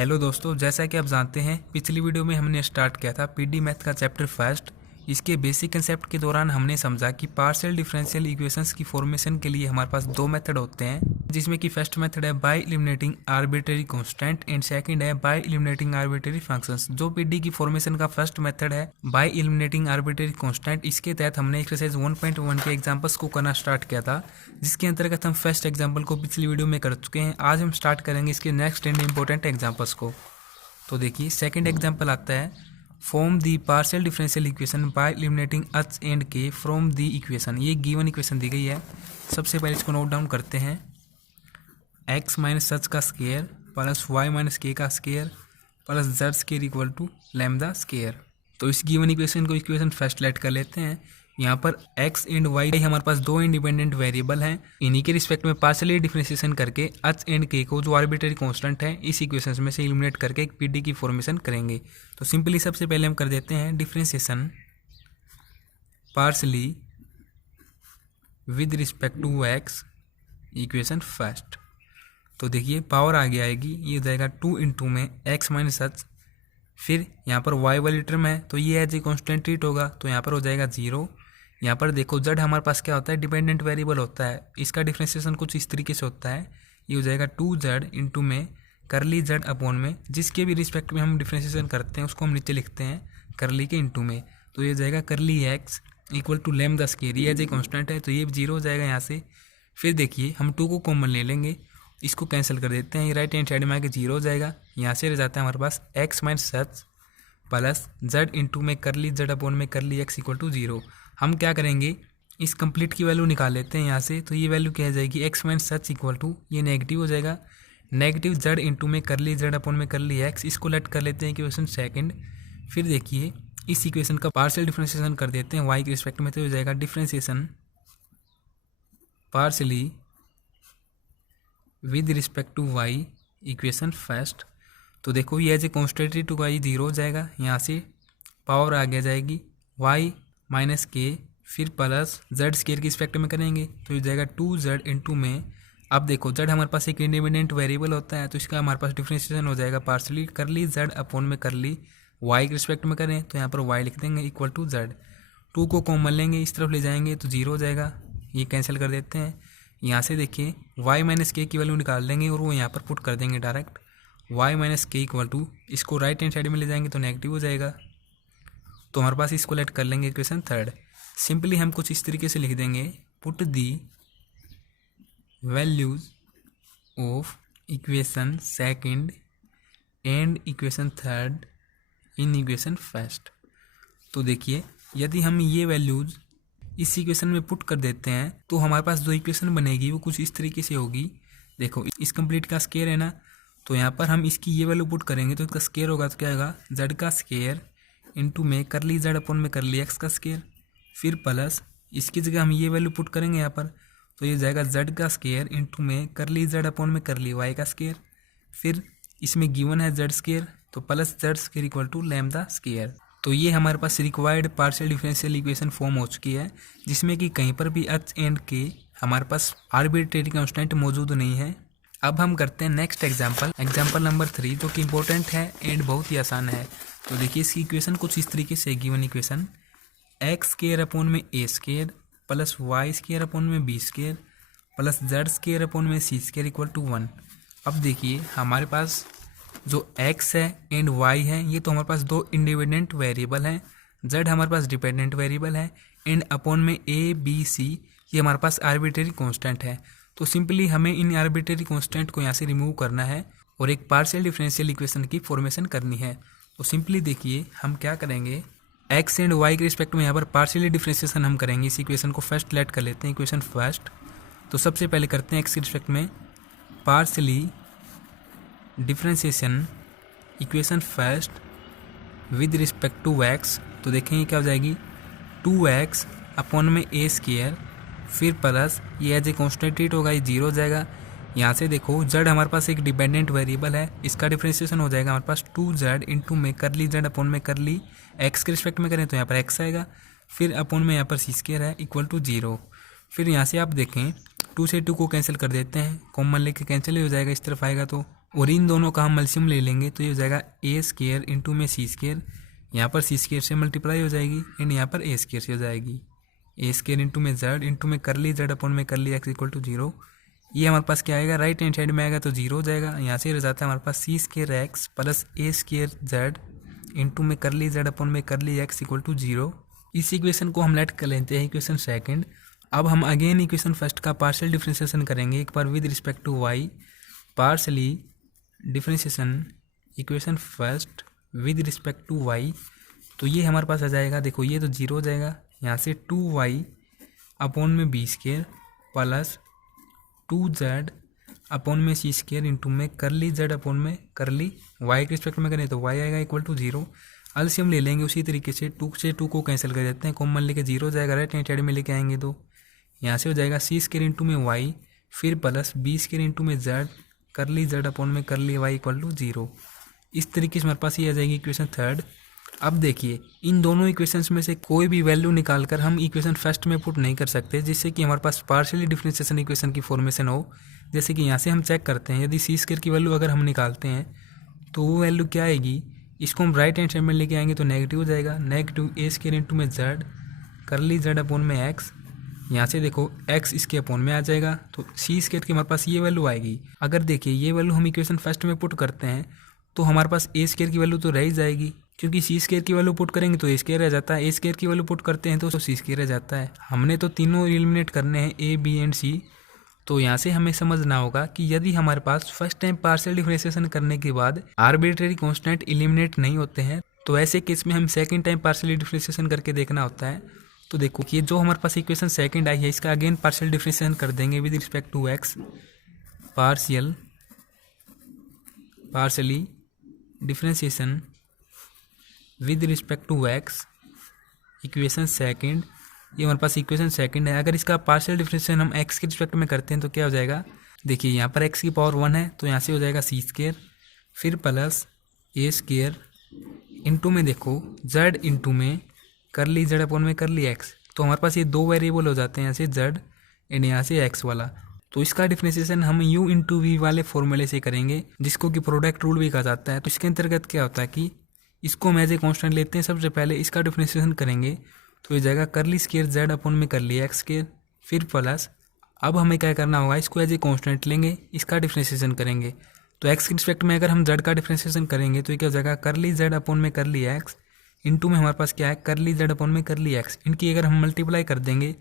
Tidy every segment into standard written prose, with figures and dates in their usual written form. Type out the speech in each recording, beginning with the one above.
Hello दोस्तों, जैसा कि आप जानते हैं पिछली वीडियो में हमने स्टार्ट किया था पीडी मैथ का चैप्टर फर्स्ट। इसके बेसिक कंसेप्ट के दौरान हमने समझा कि पार्शियल डिफरेंशियल इक्वेशंस की फॉर्मेशन के लिए हमारे पास दो मेथड होते हैं, जिसमें कि फर्स्ट मेथड है bye eliminating arbitrary constant and second है बाय एलिमिनेटिंग आर्बिट्रेरी फंक्शंस। जो पीडी की फॉर्मेशन का फर्स्ट मेथड है बाय एलिमिनेटिंग आर्बिट्रेरी कांस्टेंट, इसके तहत हमने एक्सरसाइज 1.1 के एग्जांपल्स को करना स्टार्ट किया था, जिसके अंतर्गत हम फर्स्ट एग्जाम्पल को पिछली वीडियो में कर चुके हैं। आज हम स्टार्ट करेंगे इसके नेक्स्ट एंड इंपॉर्टेंट एग्जाम्पल्स को। तो देखिए सेकंड एग्जाम्पल आता है form the partial differential equation by eliminating h and k from the equation. ये गिवन इक्वेशन दी गई है। सबसे पहले इसको नोट डाउन करते हैं। एक्स माइनस एच का square plus y minus k का square plus Z square equal to lambda square. तो इस गिवन इक्वेशन को इक्वेशन फर्स्ट लेट कर लेते हैं। यहाँ पर x एंड y हमारे पास दो इंडिपेंडेंट वेरिएबल हैं। इन्हीं के रिस्पेक्ट में पार्शियली डिफरेंशिएशन करके h एंड k को जो आर्बिट्रेरी कांस्टेंट है इस इक्वेशन में से एलिमिनेट करके एक पीडी की फॉर्मेशन करेंगे। तो सिंपली सबसे पहले हम कर देते हैं differentiation partially with respect to x equation first. तो देखिए पावर आगे आएगी, ये हो जाएगा 2 इंटू में x माइनस एच, फिर यहाँ पर y वाली टर्म है तो ये एज ए कॉन्स्टेंट ट्रीट होगा, तो यहाँ पर हो जाएगा 0। यहाँ पर देखो z हमारे पास क्या होता है, डिपेंडेंट वेरिएबल होता है। इसका डिफरेंशिएशन कुछ इस तरीके से होता है, ये हो जाएगा 2z इंटू में करली z अपॉन में, जिसके भी रिस्पेक्ट में हम डिफरेंशिएशन करते हैं उसको हम नीचे लिखते हैं करली के इंटू में। तो ये हो जाएगा curly x equal to lambda square, ये एज ए कॉन्स्टेंट है तो ये 0 हो जाएगा यहाँ से। फिर देखिए हम 2 को कॉमन ले लेंगे, इसको कैंसिल कर देते हैं, ये राइट हैंड साइड में आके 0 हो जाएगा। यहाँ से रह जाता है हमारे पास x minus H plus z into में करली z अपॉन में करली x इक्वल टू 0। हम क्या करेंगे, इस कंप्लीट की वैल्यू निकाल लेते हैं यहाँ से। तो ये वैल्यू क्या आ जाएगी, x minus h equal to ये नेगेटिव हो जाएगा, नेगेटिव z इंटू में करली z अपॉन में करली x। इसको लेट कर लेते हैं इक्वेशन सेकंड। फिर देखिए इस इक्वेशन का पार्शियल डिफरेंशिएशन कर देते हैं y के रिस्पेक्ट में, तो हो जाएगा differentiation partially with respect to y equation first. तो देखो ये as a constant to y 0 हो जाएगा, यहाँ से पावर आगे जाएगी y माइनस के, फिर प्लस z स्केयर के रिस्पेक्ट में करेंगे तो ये जाएगा 2z इंटू में। अब देखो z हमारे पास एक इंडिपेंडेंट वेरिएबल होता है तो इसका हमारे पास डिफरेंशिएशन हो जाएगा पार्शियली करली z अपॉन में करली y के रिस्पेक्ट में करें तो यहाँ पर y लिख देंगे इक्वल टू z। 2 को कॉमन लेंगे, इस तरफ ले जाएंगे तो 0 हो जाएगा, ये कैंसिल कर देते हैं। यहाँ से देखिए y माइनस के की वैल्यू निकाल देंगे और वो यहाँ पर पुट कर देंगे डायरेक्ट y माइनस के इक्वल टू, इसको राइट हैंड साइड में ले जाएंगे तो नेगेटिव हो जाएगा। तो हमारे पास इसको लेट कर लेंगे इक्वेशन थर्ड। सिंपली हम कुछ इस तरीके से लिख देंगे, put the values of equation second and equation third in equation first. तो देखिए यदि हम ये वैल्यूज इस इक्वेशन में पुट कर देते हैं तो हमारे पास जो इक्वेशन बनेगी वो कुछ इस तरीके से होगी। देखो इस कंप्लीट का स्केयर है ना, तो यहाँ पर हम इसकी ये वैल्यू पुट करेंगे तो इसका स्केयर होगा, तो क्या होगा z का स्केयर इंटू में करली z अपॉन में करली x का स्केयर, फिर प्लस इसकी जगह हम ये वैल्यू पुट करेंगे यहाँ पर तो ये जाएगा z का स्केयर इंटू में करली z अपॉन में करली y का स्केयर, फिर इसमें गिवन है z स्केयर तो plus z square equal to lambda square. तो ये हमारे पास required partial differential equation form हो चुकी है, जिसमें कि कहीं पर भी h एंड k हमारे पास आर्बिट्रेरी कांस्टेंट मौजूद नहीं है। अब हम करते हैं नेक्स्ट एग्जाम्पल नंबर 3, जो कि इम्पोर्टेंट है एंड बहुत ही आसान है। तो देखिए इसकी इक्वेशन कुछ इस तरीके से given equation x square upon में a square plus y square upon में b square plus Z square upon में सी स्केयर इक्वल टू 1। अब देखिए हमारे पास जो x है एंड y है ये तो हमारे पास दो इंडिपेंडेंट वेरिएबल हैं, z हमारे पास डिपेंडेंट वेरिएबल है एंड अपॉन में a b c ये हमारे पास आर्बिट्रेरी कांस्टेंट है। तो सिंपली हमें इन आर्बिट्रेरी कांस्टेंट को यहाँ से रिमूव करना है और एक पार्शियल डिफरेंशियल इक्वेशन की फॉर्मेशन करनी है। तो सिंपली देखिए हम क्या करेंगे, x एंड y के रिस्पेक्ट में यहाँ पर पार्शियली डिफरेंशिएशन हम करेंगे। इस इक्वेशन को फर्स्ट लेट कर लेते हैं इक्वेशन फर्स्ट। तो सबसे पहले करते हैं x के रिस्पेक्ट में partially differentiation equation first with respect to x। तो देखेंगे क्या हो जाएगी 2x अपॉन में a स्क्वायर, फिर प्लस ये एज ए कॉन्स्टेंट ट्रीट होगा, ये 0 हो जाएगा। यहाँ से देखो z हमारे पास एक डिपेंडेंट वेरिएबल है, इसका डिफरेंशिएशन हो जाएगा हमारे पास 2z इंटू में करली z अपॉन में करली x के रिस्पेक्ट में करें तो यहाँ पर x आएगा, फिर अपॉन में यहाँ पर सी स्क्वायर है इक्वल टू 0। फिर यहाँ से आप देखें 2 से 2 को कैंसिल कर देते हैं, कॉमन लेके कैंसिल ही हो जाएगा, इस तरफ आएगा तो और इन दोनों का हम एलसीएम ले लेंगे तो ये हो जाएगा ए स्क्वायर इंटू में सी स्क्वायर, यहाँ पर सी स्क्वायर से मल्टीप्लाई हो जाएगी एंड यहाँ पर ए स्क्वायर से हो जाएगी। ए स्क्वायर इंटू में जेड इंटू में करली जेड अपॉन में करली एक्स इक्वल टू 0। ये हमारे पास क्या आएगा, राइट हैंड साइड में आएगा तो 0 हो जाएगा। यहाँ से रह जाता है हमारे पास सी स्क्वायर एक्स प्लस ए स्क्वायर जेड इंटू में करली जेड अपॉन में करली एक्स इक्वल टू 0। इस इक्वेशन को हम लेट कर लेते हैं इक्वेशन सेकंड। अब हम अगेन इक्वेशन फर्स्ट का पार्शियल डिफरेंशिएशन करेंगे, एक बार with respect to y, partially differentiation equation first with respect to y. तो ये हमारे पास आ जाएगा, देखो ये तो 0 हो जाएगा, यहाँ से 2y अपॉन में B square plus 2z upon में सी स्क्वायर इंटू में करली z अपॉन में करली y के रिस्पेक्ट में करें तो y आएगा इक्वल टू 0। एलसीएम ले लेंगे उसी तरीके से, 2 से 2 को कैंसिल कर देते हैं, कॉमन लेके 0 हो जाएगा, राइट हैंड साइड में लेके आएंगे तो यहाँ से हो जाएगा सी स्क्वायर इंटू में y फिर प्लस बी स्क्वायर इंटू में z करली z अपॉन में करली y इक्वल टू 0। इस तरीके से हमारे पास ये आ जाएगी इक्वेशन थर्ड। अब देखिए इन दोनों इक्वेशंस में से कोई भी वैल्यू निकालकर हम इक्वेशन फर्स्ट में पुट नहीं कर सकते, जिससे कि हमारे पास पार्शियली डिफरेंशिएशन इक्वेशन की फॉर्मेशन हो। जैसे कि यहाँ से हम चेक करते हैं, यदि सी स्क्वायर की वैल्यू अगर हम निकालते हैं तो वो वैल्यू क्या आएगी, इसको हम राइट हैंड साइड में लेके आएंगे तो नेगेटिव हो जाएगा, नेगेटिव ए स्क्वायर इंटू में जेड करली जेड अपॉन में एक्स। यहाँ से देखो एक्स इसके अपॉन में आ जाएगा तो सी स्क्वायर की हमारे पास ये वैल्यू आएगी। अगर देखिए ये वैल्यू हम इक्वेशन फर्स्ट में पुट करते हैं तो हमारे पास ए स्क्वायर की वैल्यू तो रह ही जाएगी, क्योंकि सी स्क्वायर की वैल्यू पुट करेंगे तो ए स्क्वायर रह जाता है, ए स्क्वायर की वैल्यू पुट करते हैं तो सी स्क्वायर रह जाता है। हमने तो तीनों एलिमिनेट करने हैं ए बी एंड सी। तो यहाँ से हमें समझना होगा कि यदि हमारे पास फर्स्ट टाइम पार्शियल डिफरेंशिएशन करने के बाद आर्बिट्रेरी कांस्टेंट एलिमिनेट नहीं होते हैं तो ऐसे केस में हम सेकंड टाइम पार्शियल डिफरेंशिएशन करके देखना होता है। तो देखो ये जो हमारे पास इक्वेशन सेकंड आई है इसका अगेन पार्शियल डिफरेंशिएशन कर देंगे with respect to x, partially differentiation with respect to x equation second. ये हमारे पास इक्वेशन सेकंड है। अगर इसका पार्शियल डिफरेंशिएशन हम एक्स के रिस्पेक्ट में करते हैं तो क्या हो जाएगा, देखिए यहाँ पर एक्स की पावर 1 है तो यहाँ से हो जाएगा सी स्क्वायर फिर प्लस ए स्क्वायर इंटू में देखो जेड इंटू में करली जेड अपॉन में करली एक्स। तो हमारे पास ये दो वेरिएबल हो जाते हैं, यहाँ से जेड एंड यहाँ से एक्स वाला। तो इसका डिफरेंशिएशन हम u इंटू वी वाले फॉर्मूले से करेंगे, जिसको कि प्रोडक्ट रूल भी कहा जाता है। तो इसके अंतर्गत क्या होता है कि इसको हम एज ए कॉन्स्टेंट लेते हैं, सबसे पहले इसका डिफरेंशिएशन करेंगे तो ये जाएगा करली स्क्वायर जेड अपॉन में करली एक्स स्क्वायर फिर प्लस, अब हमें क्या करना होगा, इसको एज ए कॉन्स्टेंट लेंगे, इसका डिफरेंशिएशन करेंगे। तो एक्स के रिस्पेक्ट में अगर हम जेड का डिफरेंशिएशन करेंगे तो ये क्या हो जाएगा, करली जेड अपॉन में करली एक्स इंटू में हमारे पास क्या है करली जेड अपॉन में करली एक्स, इनकी अगर हम मल्टीप्लाई कर देंगे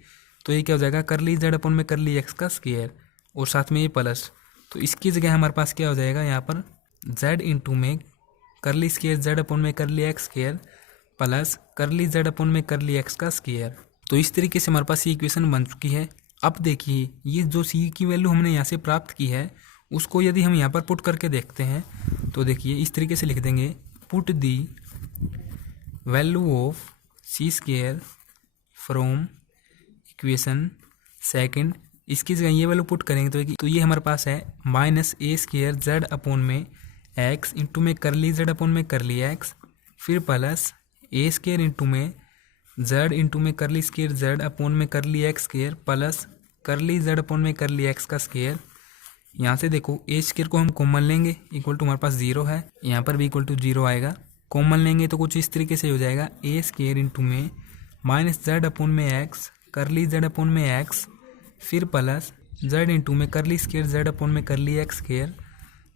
तो ये क्या हो जाएगा करली जेड अपॉन में करली एक्स का स्क्वायर और साथ में ये प्लस। तो इसकी जगह हमारे पास क्या हो जाएगा, यहाँ पर जेड इंटू में करली स्क्वायर जेड अपॉन में करली एक्स स्क्वायर प्लस करली जेड अपॉन में करली एक्स का स्क्वायर। तो इस तरीके से हमारे पास ये इक्वेशन बन चुकी है। अब देखिए ये जो सी की वैल्यू हमने यहाँ से प्राप्त की है उसको यदि हम यहाँ पर पुट करके देखते हैं तो देखिए इस तरीके से लिख देंगे, put the value of c square from equation second, इसकी जगह ये वैल्यू पुट करेंगे तो ये हमारे पास है माइनस ए स्क्वायर जेड अपॉन में एक्स इंटू में करली जेड अपॉन में करली एक्स फिर प्लस ए स्क्वायर इंटू में जेड इंटू में करली स्क्वायर जेड अपॉन में करली एक्स स्क्वायर प्लस करली जेड अपॉन में करली एक्स का स्क्वायर। यहाँ से देखो ए स्क्वायर को हम कॉमन लेंगे इक्वल टू हमारे पास 0 है, यहाँ पर भी इक्वल टू 0 आएगा। कॉमन लेंगे तो कुछ इस तरीके से हो जाएगा ए स्क्वायर इंटू में माइनस जेड अपॉन में एक्स करली जेड अपॉन में एक्स फिर प्लस जेड इंटू में करली स्क्वायर जेड अपॉन में करली एक्स स्क्वायर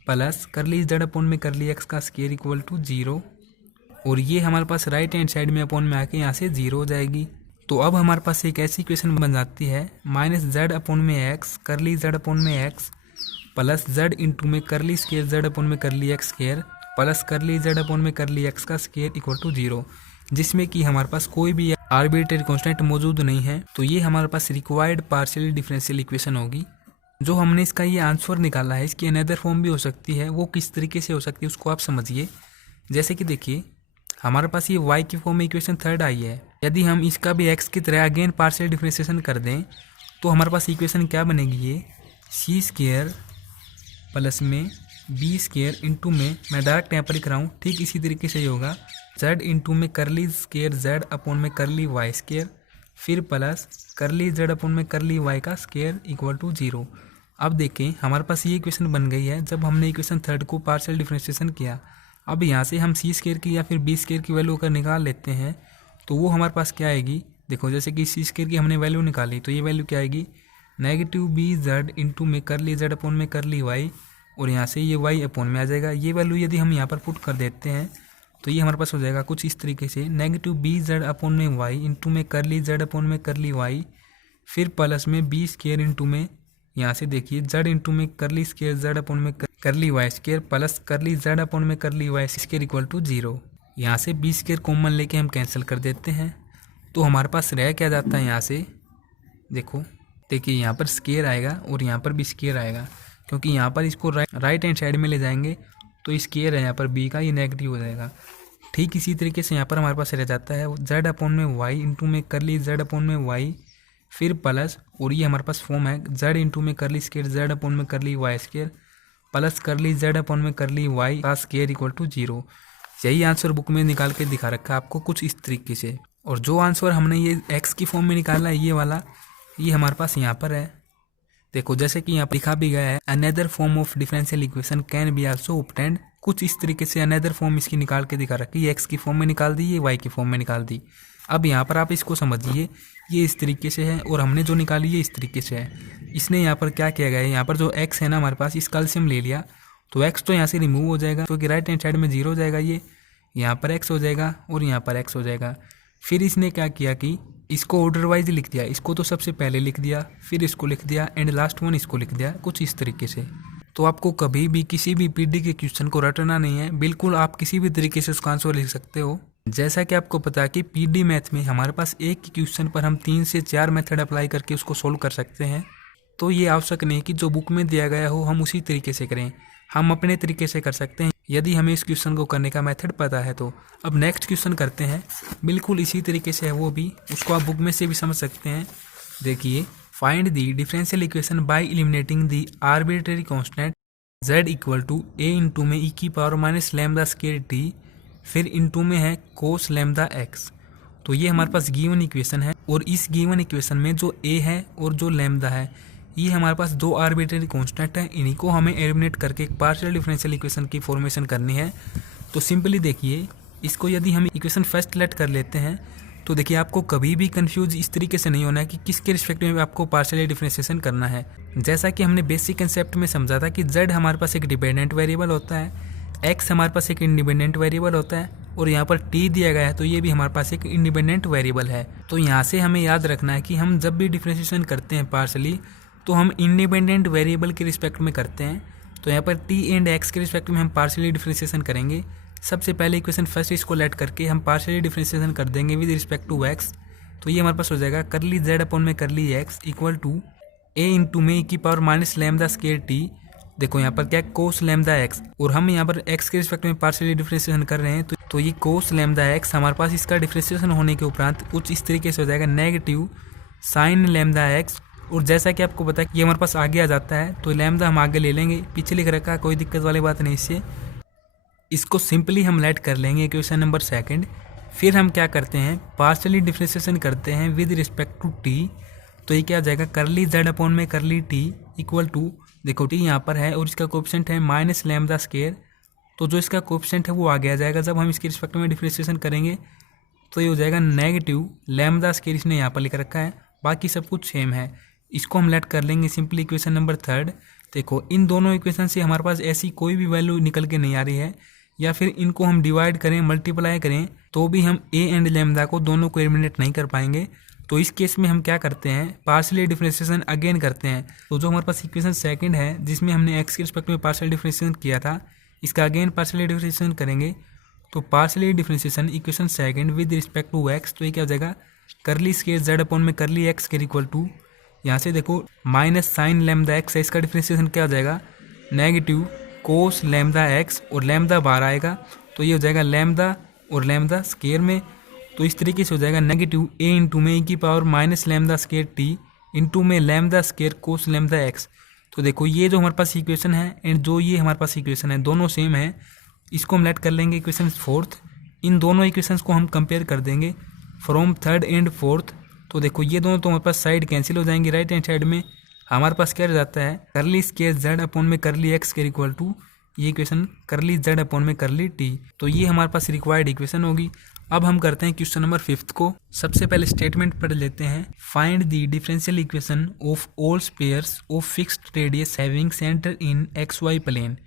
प्लस करली जेड अपॉन में करली एक्स का स्क्वायर इक्वल टू 0। और ये हमारे पास राइट हैंड साइड में अपॉन में आके यहाँ से 0 हो जाएगी। तो अब हमारे पास एक ऐसी इक्वेशन बन जाती है माइनस जेड अपॉन में एक्स करली जेड अपॉन में एक्स प्लस जेड इंटू में करली स्क्वायर जेड अपॉन में करली एक्स स्क्वायर प्लस करली जेड अपॉन में करली एक्स का स्क्वायर इक्वल टू 0, जिसमें कि हमारे पास कोई भी आर्बिट्रेरी कांस्टेंट मौजूद नहीं है। तो ये हमारे पास रिक्वायर्ड पार्शियल डिफरेंशियल इक्वेशन होगी। जो हमने इसका ये आंसर निकाला है इसकी अनदर फॉर्म भी हो सकती है, वो किस तरीके से हो सकती है उसको आप समझिए। जैसे कि देखिए हमारे पास ये y की फॉर्म में इक्वेशन थर्ड आई है, यदि हम इसका भी x की तरह अगेन पार्शियल डिफरेंशिएशन कर दें तो हमारे पास इक्वेशन क्या बनेगी, ये सी स्क्वायर प्लस में बी स्क्वायर इंटू में मैं डायरेक्ट यहाँ पर लिख रहा हूँ, ठीक इसी तरीके से ही होगा जेड इंटू में करली स्क्वायर जेड अपॉन में करली वाई स्क्वायर फिर प्लस करली जेड अपॉन में करली वाई का स्क्वायर इक्वल टू 0। अब देखें हमारे पास ये इक्वेशन बन गई है जब हमने इक्वेशन थर्ड को पार्शियल डिफरेंशिएशन किया। अब यहाँ से हम सी स्क्वायर की या फिर बी स्क्वायर की वैल्यू अगर निकाल लेते हैं तो वो हमारे पास क्या आएगी, देखो जैसे कि सी स्क्वायर की हमने वैल्यू निकाली तो ये वैल्यू क्या आएगी, नेगेटिव बी जेड इंटू में कर ली जेड अपॉन में कर ली वाई, और यहाँ से ये वाई अपॉन में आ जाएगा। ये वैल्यू यदि हम यहाँ पर पुट कर देते हैं तो ये हमारे पास हो जाएगा कुछ इस तरीके से, नेगेटिव बी जेड अपॉन में वाई इंटू में कर ली जेड अपॉन में कर ली वाई, फिर प्लस में बी स्क्वायर इंटू में यहाँ से देखिए जेड इंटू में कर ली स्क्वायर जेड अपॉन में कर ली वाई स्क्वायर प्लस कर ली जेड अपॉन में कर ली वाई स्क्वायर इक्वल टू 0। यहाँ से बी स्क्वायर कॉमन लेके हम कैंसिल कर देते हैं तो हमारे पास रह क्या जाता है, यहाँ से देखिए यहाँ पर स्क्वायर आएगा और यहाँ पर भी स्क्वायर आएगा, क्योंकि यहाँ पर इसको राइट हैंड साइड में ले जाएंगे तो स्क्वायर है यहाँ पर बी का, ये नेगेटिव हो जाएगा। ठीक इसी तरीके से यहाँ पर हमारे पास रह जाता है जेड अपॉन में वाई इंटू में कर ली जेड अपॉन में वाई, फिर प्लस, और ये हमारे पास फॉर्म है जेड इंटू में कर ली स्क्वायर जेड अपॉन में कर ली वाई स्क्वायर प्लस कर ली जेड अपॉन में कर ली वाई का स्क्वायर इक्वल टू 0। यही आंसर बुक में निकाल के दिखा रखा है आपको कुछ इस तरीके से। और जो आंसर हमने ये एक्स की फॉर्म में निकाला है ये वाला, ये हमारे पास यहाँ पर है। देखो जैसे कि यहाँ पर लिखा भी गया है another form of differential equation can be also obtained, कुछ इस तरीके से अनदर फॉर्म इसकी निकाल के दिखा रखी है। एक्स की फॉर्म में निकाल दी, ये वाई की फॉर्म में निकाल दी। अब यहाँ पर आप इसको समझिए, ये इस तरीके से है और हमने जो निकाली ये इस तरीके से है। इसने यहाँ पर क्या किया गया है, यहाँ पर जो एक्स है ना हमारे पास, इसका एलसीएम ले लिया तो एक्स तो यहाँ से रिमूव हो जाएगा क्योंकि राइट हैंड साइड में 0 हो जाएगा, ये यहाँ पर एक्स हो जाएगा और यहाँ पर एक्स हो जाएगा। फिर इसने क्या किया कि इसको ऑर्डर वाइज लिख दिया, इसको तो सबसे पहले लिख दिया, फिर इसको लिख दिया एंड लास्ट वन इसको लिख दिया, कुछ इस तरीके से। तो आपको कभी भी किसी भी पीडी के क्वेश्चन को रटना नहीं है, बिल्कुल आप किसी भी तरीके से उसका आंसर लिख सकते हो। जैसा कि आपको पता है कि पीडी मैथ में हमारे पास एक ही क्वेश्चन पर हम 3 से 4 मेथड अप्लाई करके उसको सोल्व कर सकते हैं। तो ये आवश्यक नहीं कि जो बुक में दिया गया हो हम उसी तरीके से करें, हम अपने तरीके से कर सकते हैं यदि हमें इस क्वेश्चन को करने का मेथड पता है तो। अब नेक्स्ट क्वेश्चन करते हैं, बिल्कुल इसी तरीके से है वो भी, उसको आप बुक में से भी समझ सकते हैं। देखिए, find the differential equation by eliminating the arbitrary constant z equal to a into में e की power minus lambda square t, फिर इंटू में है कोस लैम्डा x। तो ये हमारे पास गिवन इक्वेशन है और इस गिवन इक्वेशन में जो a है और जो लैम्डा है ये हमारे पास 2 आर्बिट्रेरी कांस्टेंट है, इन्हीं को हमें एलिमिनेट करके एक पार्शियल डिफरेंशियल इक्वेशन की फॉर्मेशन करनी है। तो सिंपली देखिए, इसको यदि हम इक्वेशन फर्स्ट लेट कर लेते हैं तो देखिए आपको कभी भी कंफ्यूज इस तरीके से नहीं होना है कि किसके रिस्पेक्ट में आपको पार्शियल डिफरेंशिएशन करना है। जैसा कि हमने बेसिक कंसेप्ट में समझा था कि z हमारे पास एक डिपेंडेंट वेरिएबल होता है, x हमारे पास एक इंडिपेंडेंट वेरिएबल होता है और यहाँ पर t दिया गया है तो ये भी हमारे पास एक इंडिपेंडेंट वेरिएबल है। तो यहाँ से हमें याद रखना है कि हम जब भी डिफरेंशिएशन करते हैं पार्शियली तो हम इंडिपेंडेंट वेरिएबल के रिस्पेक्ट में करते हैं। तो यहाँ पर t एंड x के रिस्पेक्ट में हम पार्शियली डिफरेंशिएशन करेंगे। सबसे पहले इक्वेशन फर्स्ट इसको लेट करके हम पार्शियली डिफरेंशिएशन कर देंगे विद रिस्पेक्ट टू x। तो ये हमारे पास हो जाएगा कर ली z अपॉन में कर ली x equal to a into में e की power minus lambda square t। देखो यहाँ पर क्या है, कोस लैम्डा x, और हम यहाँ पर x के रिस्पेक्ट में पार्शियली डिफरेंशिएशन कर रहे हैं तो ये कोस लैम्डा x हमारे पास इसका डिफरेंशिएशन होने के उपरांत कुछ इस तरीके से हो जाएगा नेगेटिव साइन लैम्डा x। और जैसा कि आपको पता है कि ये हमारे पास आगे आ जाता है तो लैम्डा हम आगे ले लेंगे, पीछे लिख रखा है, कोई दिक्कत वाली बात नहीं इससे। इसको सिंपली हम लेट कर लेंगे इक्वेशन नंबर सेकंड। फिर हम क्या करते हैं, पार्शियली डिफरेंशिएशन करते हैं विद रिस्पेक्ट टू t। तो ये क्या आ जाएगा, कर ली z अपॉन में कर ली t इक्वल टू, देखो t यहाँ पर है और इसका कोएफिशिएंट है माइनस लैम्डा स्क्वायर। तो जो इसका कोएफिशिएंट है वो आगे आ जाएगा जब हम इसके रिस्पेक्ट में डिफरेंशिएशन करेंगे। तो ये हो जाएगा नेगेटिव लैम्डा स्क्वायर, इसने यहाँ पर लिख रखा है, बाकी सब कुछ सेम है। इसको हम लेट कर लेंगे सिंपली इक्वेशन नंबर थर्ड। देखो इन दोनों इक्वेशन से हमारे पास ऐसी कोई भी वैल्यू निकल के नहीं आ रही है, या फिर इनको हम डिवाइड करें मल्टीप्लाई करें तो भी हम a एंड लैम्डा को दोनों को एलिमिनेट नहीं कर पाएंगे। तो इस केस में हम क्या करते हैं, पार्शियली डिफरेंशिएशन अगेन करते हैं। तो जो हमारे पास इक्वेशन सेकंड है जिसमें हमने x के रिस्पेक्ट में पार्शियल डिफरेंशिएशन किया था, इसका अगेन पार्शियली डिफरेंशिएशन करेंगे। तो partially differentiation equation second with respect to x, तो ये क्या हो जाएगा, करली स्क्वायर z अपॉन में करली x के इक्वल टू, यहाँ से देखो माइनस साइन लैम्डा x है, इसका डिफरेंशिएशन क्या हो जाएगा, नेगेटिव कोस लैम्डा x, और लैम्डा बाहर आएगा तो ये हो जाएगा लैम्डा और लैम्डा स्क्वायर में। तो इस तरीके से हो जाएगा नेगेटिव a इंटू में e की power minus lambda square t into में lambda square cos lambda x। तो देखो ये जो हमारे पास इक्वेशन है एंड जो ये हमारे पास इक्वेशन है दोनों सेम है। इसको हम लेट कर लेंगे इक्वेशन फोर्थ। इन दोनों इक्वेशंस को हम कंपेयर कर देंगे फ्रॉम थर्ड एंड फोर्थ। तो देखो ये दोनों तो हमारे पास साइड कैंसिल हो जाएंगे राइट हैंड साइड में, हमारे पास क्या रह जाता है, करली स्केयर जेड अपॉन में करली एक्स स्केयर इक्वल टू ये इक्वेशन करली जेड अपॉन में करली टी। तो ये हमारे पास रिक्वायर्ड इक्वेशन होगी। अब हम करते हैं क्वेश्चन नंबर 5 को। सबसे पहले स्टेटमेंट पढ़ लेते हैं। Find the differential equation of all spheres of fixed radius having centre in x y plane.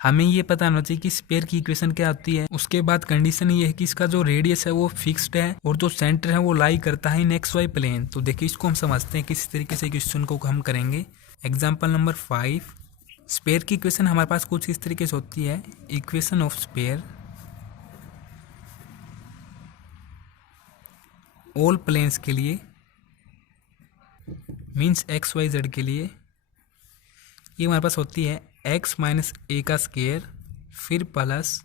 हमें ये पता होना चाहिए कि स्पेयर की इक्वेशन क्या होती है। उसके बाद कंडीशन ये है कि इसका जो रेडियस है वो फिक्स्ड है और जो सेंटर है वो लाई करता है इन एक्स वाई प्लेन। तो देखिए इसको हम समझते हैं किस तरीके से क्वेश्चन को हम करेंगे। एग्जाम्पल नंबर 5, स्पेयर की इक्वेशन हमारे पास कुछ इस तरीके से होती है। Equation of sphere all planes के लिए मीन्स एक्स वाई जेड के लिए ये हमारे पास होती है एक्स माइनस ए का स्केयर फिर प्लस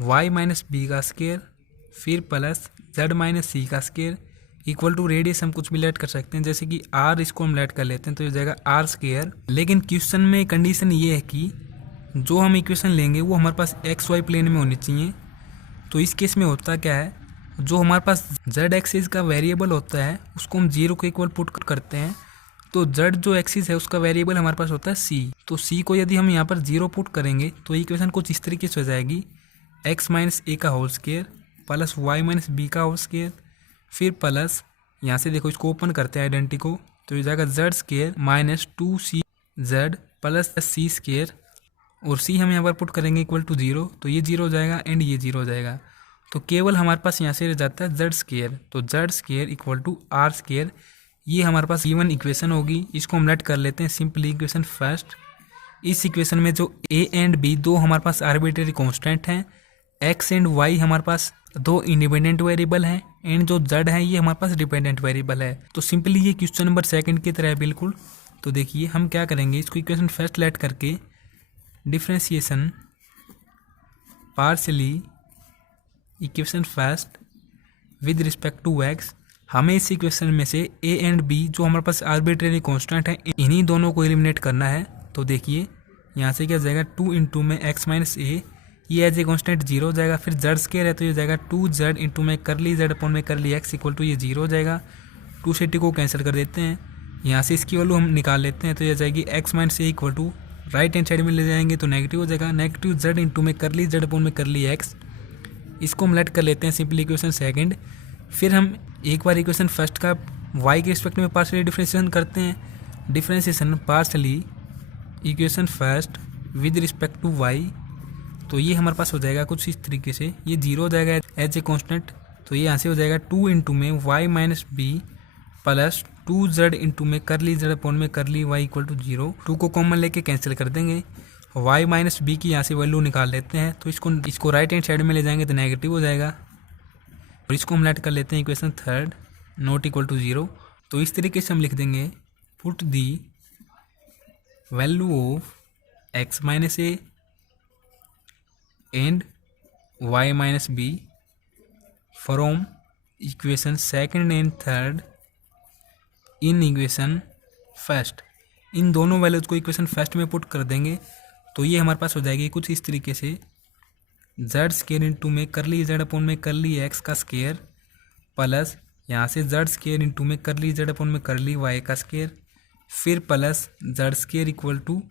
वाई माइनस बी का स्केयर फिर प्लस जेड माइनस सी का स्केयर इक्वल टू रेडियस। हम कुछ भी लेट कर सकते हैं, जैसे कि आर इसको हम लेट कर लेते हैं तो ये जाएगा आर स्केयर। लेकिन क्वेश्चन में कंडीशन ये है कि जो हम इक्वेशन लेंगे वो हमारे पास एक्स वाई प्लेन में होनी चाहिए। तो इस केस में होता क्या है, जो हमारे पास जेड एक्सिस का वेरिएबल होता है उसको हम 0 के इक्वल पुट करते हैं। तो जेड जो एक्सिस है उसका वेरिएबल हमारे पास होता है सी। तो सी को यदि हम यहाँ पर 0 पुट करेंगे तो इक्वेशन कुछ इस तरीके से हो जाएगी, एक्स माइनस ए का whole square plus y minus b का होल स्केयर फिर प्लस यहाँ से देखो इसको ओपन करते हैं आइडेंटिटी को, तो ये जाएगा z square minus 2c z plus c square और सी हम यहाँ पर पुट करेंगे इक्वल टू 0। तो ये 0 हो जाएगा एंड ये 0 हो जाएगा। तो केवल हमारे पास यहाँ से रह जाता है जेड स्केयर। तो z square equal to are square, ये हमारे पास गिवन इक्वेशन होगी। इसको हम लेट कर लेते हैं सिंपली इक्वेशन फर्स्ट। इस इक्वेशन में जो ए एंड बी दो हमारे पास आर्बिट्रेरी कांस्टेंट हैं, एक्स एंड वाई हमारे पास दो इंडिपेंडेंट वेरिएबल हैं एंड जो जेड है ये हमारे पास डिपेंडेंट वेरिएबल है। तो सिंपली ये क्वेश्चन नंबर 2 की तरह है बिल्कुल। तो देखिए हम क्या करेंगे, इसको इक्वेशन फर्स्ट लेट करके differentiation partially equation first with respect to x. हमें इस इक्वेशन में से ए एंड बी जो हमारे पास आर्बिट्रेरी कांस्टेंट है इन्हीं दोनों को एलिमिनेट करना है। तो देखिए यहाँ से क्या जाएगा 2 इंटू में एक्स माइनस ए, ये एज ए कॉन्स्टेंट 0 हो जाएगा। फिर जेड स्केयर है तो ये जाएगा 2z इंटू में करली जेड अपॉन में करली एक्स इक्वल टू ये 0 हो जाएगा। 2 से 2 को कैंसिल कर देते हैं, यहाँ से इसकी वैल्यू हम निकाल लेते हैं तो ये जाएगी x minus a equal to right hand side में ले जाएंगे तो नेगेटिव हो जाएगा, नेगेटिव जेड इंटू में करली जेड अपॉन में करली एक्स। इसको हम लेट कर लेते हैं सिंपली इक्वेशन सेकंड। फिर हम एक बार इक्वेशन फर्स्ट का वाई के रिस्पेक्ट में पार्शियली डिफ्रेंशिएशन करते हैं। Differentiation partially equation first with respect to y, तो ये हमारे पास हो जाएगा कुछ इस तरीके से, ये 0 हो जाएगा एज ए कॉन्स्टेंट। तो ये यहाँ से हो जाएगा 2 इंटू में y minus b plus 2z into में करली जेड अपॉन में करली वाई इक्वल टू 0। 2 को कॉमन लेके कैंसिल कर देंगे, वाई माइनस बी की यहाँ से वैल्यू निकाल लेते हैं तो इसको राइट हैंड साइड में ले जाएंगे तो नेगेटिव हो जाएगा। और इसको हम लेट कर लेते हैं equation third not equal to 0। तो इस तरीके से हम लिख देंगे put the value of x minus a and y minus b from equation second and third in equation first. इन दोनों वैल्यूज को इक्वेशन फर्स्ट में पुट कर देंगे तो ये हमारे पास हो जाएगी कुछ इस तरीके से, जेड स्केयर इंटू में करली जेड अपॉन में करली एक्स का स्केयर प्लस यहाँ से जेड स्केयर इंटू में करली जेड अपॉन में करली वाई का स्केयर फिर plus Z square equal to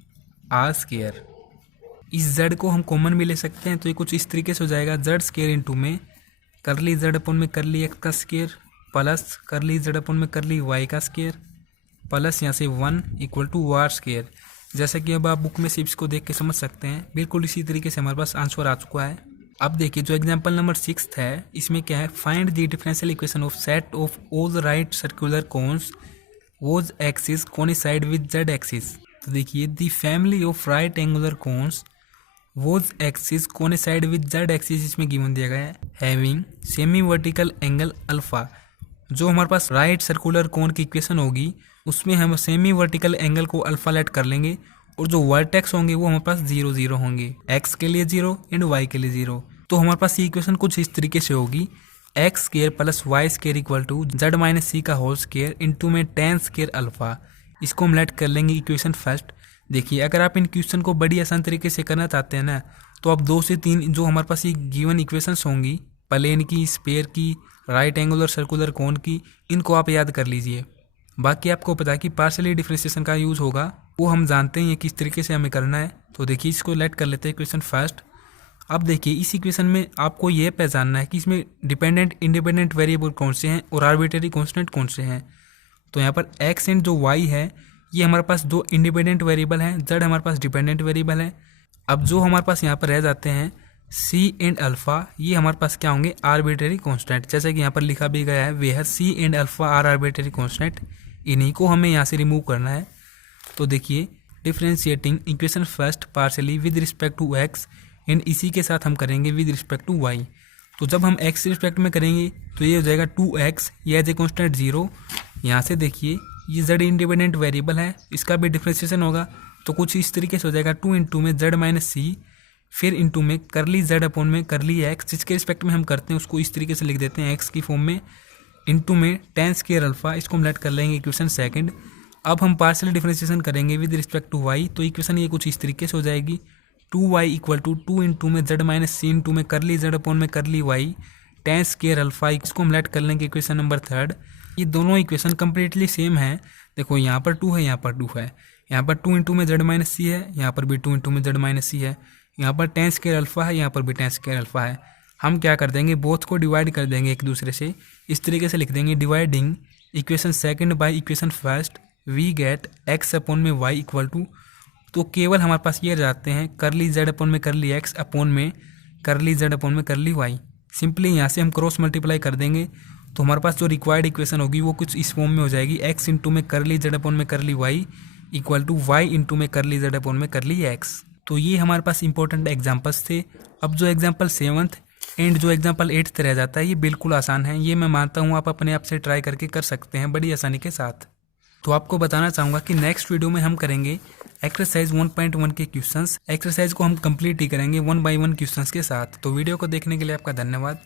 are square. इस जेड को हम कॉमन भी ले सकते हैं तो ये कुछ इस तरीके से हो जाएगा, जेड स्केयर इंटू में करली जेड अपॉन में करली एक्स का स्केयर प्लस करली जेड अपॉन में करली वाई का स्केयर प्लस यहाँ से 1 इक्वल टू आर स्केयर। जैसा कि अब आप बुक में से इसको देख के समझ सकते हैं, बिल्कुल इसी तरीके से हमारे पास आंसर आ चुका है। अब देखिए जो एग्जांपल नंबर 6 है, इसमें क्या है, find the differential equation of set of all right circular cones whose axis coincide with z axis. तो देखिए the family of right angular cones whose axis coincide with z axis इसमें given दिया गया है, having semi vertical angle alpha. जो हमारे पास right circular cone की equation होगी उसमें हम सेमी वर्टिकल एंगल को अल्फा लेट कर लेंगे और जो वर्टेक्स होंगे वो हमारे पास 0 0 होंगे, एक्स के लिए 0 एंड वाई के लिए 0। तो हमारे पास ये इक्वेशन कुछ इस तरीके से होगी, x square plus y square equal to z minus c का होल स्केयर इंटू में tan स्केयर अल्फा। इसको हम लेट कर लेंगे इक्वेशन फर्स्ट। देखिए अगर आप इन क्वेश्चन को बड़ी आसान तरीके से करना चाहते हैं ना, तो आप 2 से 3 जो हमारे पास ये गिवन इक्वेशंस होंगी प्लेन की, स्पेयर की, राइट एंगुलर सर्कुलर कोन की, इनको आप याद कर लीजिए। बाकी आपको पता है कि पार्शियली डिफरेंशिएशन का यूज़ होगा, वो हम जानते हैं किस तरीके से हमें करना है। तो देखिए इसको लेट कर लेते हैं इक्वेशन फर्स्ट। अब देखिए इस इक्वेशन में आपको ये पहचानना है कि इसमें डिपेंडेंट इंडिपेंडेंट वेरिएबल कौन से हैं और आर्बिट्रेरी कांस्टेंट कौन से हैं। तो यहाँ पर एक्स एंड जो वाई है ये हमारे पास दो इंडिपेंडेंट वेरिएबल हैं, जेड हमारे पास डिपेंडेंट वेरिएबल है। अब जो हमारे पास यहाँ पर रह जाते हैं सी एंड अल्फ़ा, ये हमारे पास क्या होंगे, आर्बिट्रेरी कांस्टेंट। जैसे कि यहाँ पर लिखा भी गया है वे है c and alpha are arbitrary constant, इन्हीं को हमें यहाँ से रिमूव करना है। तो देखिए differentiating equation first partially with respect to x and इसी के साथ हम करेंगे विद रिस्पेक्ट टू वाई। तो जब हम एक्स रिस्पेक्ट में करेंगे तो ये हो जाएगा 2x, ये एज ए कॉन्स्टेंट 0। यहाँ से देखिए ये जेड इंडिपेंडेंट वेरिएबल है, इसका भी डिफ्रेंशिएशन होगा तो कुछ इस तरीके से हो जाएगा 2 इंटू में जेड माइनस सी, फिर इंटू में करली जेड अपॉन में करली एक्स, जिसके रिस्पेक्ट में हम करते हैं उसको इस तरीके से लिख देते हैं एक्स की फॉर्म में, इंटू में टेन स्क्वायर अल्फा, इसको हम लेट कर लेंगे इक्वेशन सेकंड। अब हम पार्शियल डिफरेंशिएशन करेंगे विद रिस्पेक्ट टू वाई, तो इक्वेशन ये कुछ इस तरीके से हो जाएगी 2y इक्वल टू 2 इंटू में जेड माइनस सी इंटू में करली जेड अपॉन में curly Y ten square alpha, इसको हम लेट कर लेंगे इक्वेशन नंबर थर्ड। ये दोनों इक्वेशन कंप्लीटली सेम है। देखो यहाँ पर 2 है, यहाँ पर 2 है, यहाँ पर 2 इंटू में जेड माइनस सी है, यहाँ पर भी 2 इंटू में जेड माइनस सी है, यहाँ पर टेन स्क्वायर अल्फा है, यहाँ पर भी टेन स्क्वायर अल्फा है। हम क्या कर देंगे, बोथ को डिवाइड कर देंगे एक दूसरे से, इस तरीके से लिख देंगे dividing equation second by equation first we get x upon में वाई इक्वल टू, तो केवल हमारे पास ये जाते हैं करली जेड अपॉन में करली एक्स अपॉन में करली जेड अपॉन में करली वाई। सिंपली यहाँ से हम क्रॉस मल्टीप्लाई कर देंगे तो हमारे पास जो रिक्वायर्ड इक्वेशन होगी वो कुछ इस फॉर्म में हो जाएगी, एक्स इंटू में करली जेड अपॉन में curly y equal to y into में करली जेड अपॉन में करली एक्स। तो ये हमारे पास इंपॉर्टेंट एग्जाम्पल्स थे। अब जो एग्जाम्पल 7th एंड जो एग्जाम्पल 8th रह जाता है ये बिल्कुल आसान है, ये मैं मानता हूँ आप अपने आप से ट्राई करके कर सकते हैं बड़ी आसानी के साथ। तो आपको बताना चाहूँगा कि नेक्स्ट वीडियो में हम करेंगे एक्सरसाइज 1.1 के क्वेश्चंस। एक्सरसाइज को हम कंप्लीट ही करेंगे 1 by 1 क्वेश्चंस के साथ। तो वीडियो को देखने के लिए आपका धन्यवाद।